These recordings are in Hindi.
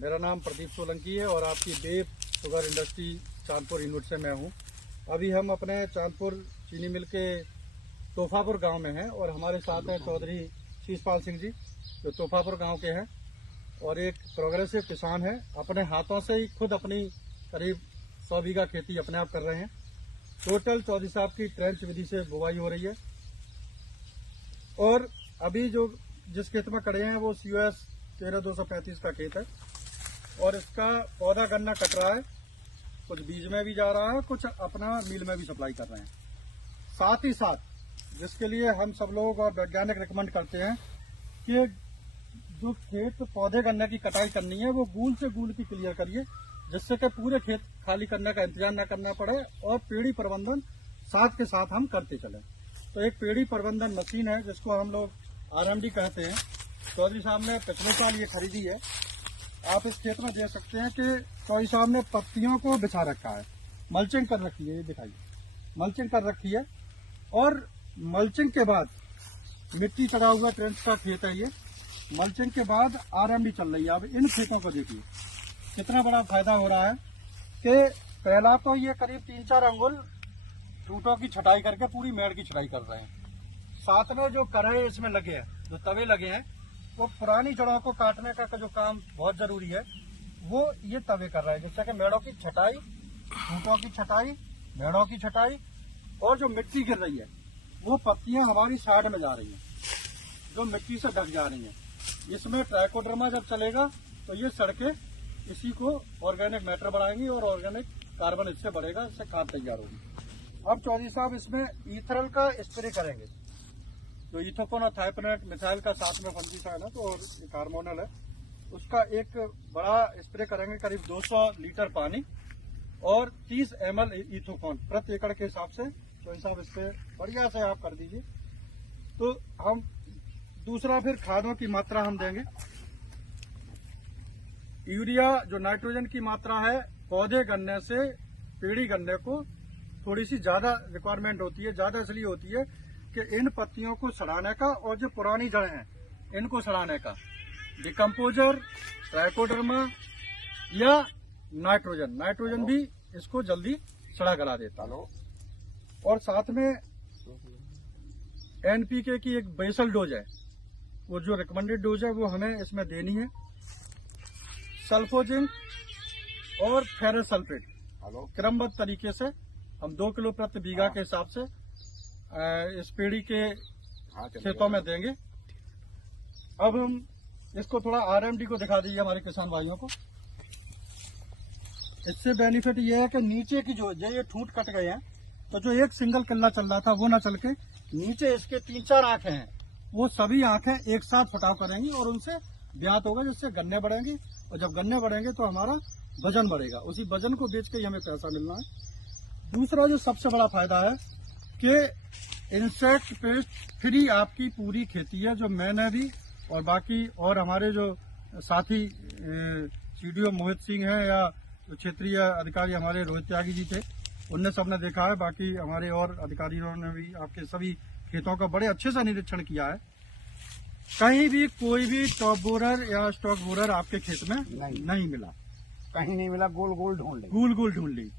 मेरा नाम प्रदीप सोलंकी है और आपकी बेब शुगर इंडस्ट्री चांदपुर यूनिट से मैं हूं। अभी हम अपने चांदपुर चीनी मिल के तोहफापुर गांव में हैं और हमारे साथ हैं चौधरी शीशपाल सिंह जी, जो तोहफापुर गांव के हैं और एक प्रोग्रेसिव किसान है। अपने हाथों से ही खुद अपनी करीब 100 बीघा खेती अपने आप कर रहे हैं। टोटल चौधरी साहब की ट्रेंच विधि से बुवाई हो रही है और अभी जो जिस खेत में खड़े हैं वो COS 13235 का खेत है और इसका पौधा गन्ना कट रहा है, कुछ बीज में भी जा रहा है, कुछ अपना मिल में भी सप्लाई कर रहे हैं। साथ ही साथ जिसके लिए हम सब लोग और वैज्ञानिक रिकमेंड करते हैं कि जो खेत पौधे गन्ने की कटाई करनी है वो गूल से गूल की क्लियर करिए, जिससे कि पूरे खेत खाली करने का इंतजार न करना पड़े और पेड़ी प्रबंधन साथ के साथ हम करते चलें। तो एक पेड़ी प्रबंधन मशीन है जिसको हम लोग RMD कहते हैं। चौधरी साहब ने पिछले साल ये खरीदी है। आप इस खेत में देख सकते हैं कि चौधरी साहब ने पत्तियों को बिछा रखा है, मल्चिंग कर रखी है, ये दिखाइए, मल्चिंग कर रखी है। और मल्चिंग के बाद मिट्टी चढ़ा हुआ ट्रेंच का खेत है ये। मल्चिंग के बाद RMD चल रही है। अब इन खेतों को देखिए कितना बड़ा फायदा हो रहा है कि पहला तो ये करीब 3-4 अंगुल टूटों की छटाई करके पूरी मेड़ की छटाई कर रहे हैं। साथ में जो कढ़ाई इसमें लगे हैं, जो तवे लगे हैं, वो पुरानी जड़ों को काटने का जो काम बहुत जरूरी है वो ये तवे कर रहे हैं, जिससे कि मेड़ों की छटाई, टूटों की छटाई, मेड़ों की छटाई और जो मिट्टी गिर रही है वो पत्तियां हमारी साइड में जा रही हैं, जो मिट्टी से ढक जा रही हैं। इसमें ट्राइकोडर्मा जब चलेगा तो ये सड़कें इसी को ऑर्गेनिक मैटर बढ़ाएंगी और ऑर्गेनिक कार्बन इससे बढ़ेगा, इससे खाद तैयार होगी। अब चौधरी साहब इसमें ईथरल का स्प्रे करेंगे, जो इथोकोन और थाइपनेट मिसाइल का साथ में फंजीसाइड है तो और एक हार्मोनल है, उसका एक बड़ा स्प्रे करेंगे, करीब 200 लीटर पानी और 30 ml इथोकोन प्रति एकड़ के हिसाब से। चौधरी साहब इस पे बढ़िया से आप कर दीजिए। तो हम दूसरा फिर खादों की मात्रा हम देंगे। यूरिया जो नाइट्रोजन की मात्रा है, पौधे गन्ने से पेड़ी गन्ने को थोड़ी सी ज्यादा रिक्वायरमेंट होती है। ज्यादा इसलिए होती है कि इन पत्तियों को सड़ाने का और जो पुरानी जड़ें हैं इनको सड़ाने का डिकम्पोजर, ट्राइकोडर्मा या नाइट्रोजन भी इसको जल्दी सड़ा गला देता है। और साथ में NPK की एक बेसल डोज है, वो जो रिकमेंडेड डोज है वो हमें इसमें देनी है। सल्फोजिंक और फेरस सल्फेट क्रमबद्ध तरीके से हम 2 किलो प्रति बीघा के हिसाब से इस पेड़ी के खेतों में देंगे। अब हम इसको थोड़ा RMD को दिखा दीजिए हमारे किसान भाइयों को। इससे बेनिफिट ये है कि नीचे की जो ये ठूंठ कट गए हैं तो जो एक सिंगल किल्ला चल रहा था वो ना चल के नीचे इसके 3-4 आंखें हैं, वो सभी आंखें एक साथ फटाव करेंगी और उनसे ब्यात होगा, जिससे गन्ने बढ़ेंगी और जब गन्ने बढ़ेंगे तो हमारा वजन बढ़ेगा। उसी वजन को बेच के ही हमें पैसा मिलना है। दूसरा जो सबसे बड़ा फायदा है कि इंसेक्ट पेस्ट फ्री आपकी पूरी खेती है, जो मैंने भी और बाकी और हमारे जो साथी CDO मोहित सिंह हैं या जो क्षेत्रीय अधिकारी हमारे रोहित त्यागी जी थे, उनने सबने देखा है। बाकी हमारे और अधिकारियों ने भी आपके सभी खेतों का बड़े अच्छे से निरीक्षण किया है। कहीं भी कोई भी टॉप बोरर या स्टॉक बोरर आपके खेत में नहीं मिला, कहीं नहीं मिला। गोल गोल ढूंढ ली।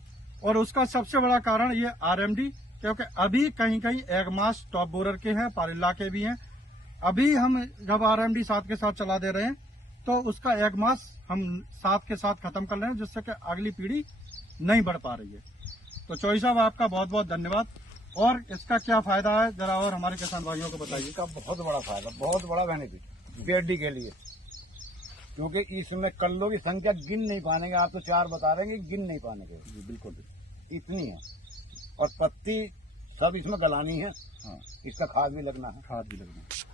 और उसका सबसे बड़ा कारण ये RMD, क्योंकि अभी कहीं कहीं एगमास टॉप बोरर के हैं, पारिल्ला के भी हैं। अभी हम जब RMD साथ के साथ चला दे रहे हैं तो उसका एगमास हम साथ के साथ खत्म कर रहे हैं, जिससे कि अगली पीढ़ी नहीं बढ़ पा रही है। तो चौधरी साहब आपका बहुत बहुत धन्यवाद। और इसका क्या फायदा है जरा और हमारे किसान भाइयों को बताइए। इसका बहुत बड़ा फायदा, बहुत बड़ा बेनिफिट पेड़ी के लिए, क्योंकि इसमें कल्लों की संख्या गिन नहीं पाएंगे। आप तो 4 बता रहे हैं, गिन नहीं पाएंगे। बिल्कुल इतनी है। और पत्ती सब इसमें गलानी है। हाँ, इसका खाद भी लगना है।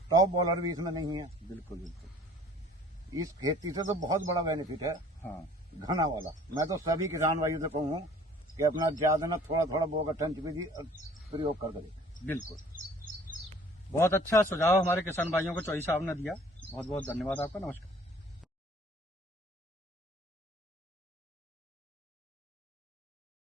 टॉप बॉलर भी इसमें नहीं है। बिल्कुल। इस खेती से तो बहुत बड़ा बेनिफिट है। हाँ, घना वाला। मैं तो सभी किसान भाइयों से कहूँ कि अपना ज्यादा ना थोड़ा बोगा टंच भी प्रयोग कर दे। बिल्कुल, बहुत अच्छा सुझाव हमारे किसान भाइयों को चौधरी साहब ने दिया। बहुत बहुत धन्यवाद आपका। नमस्कार।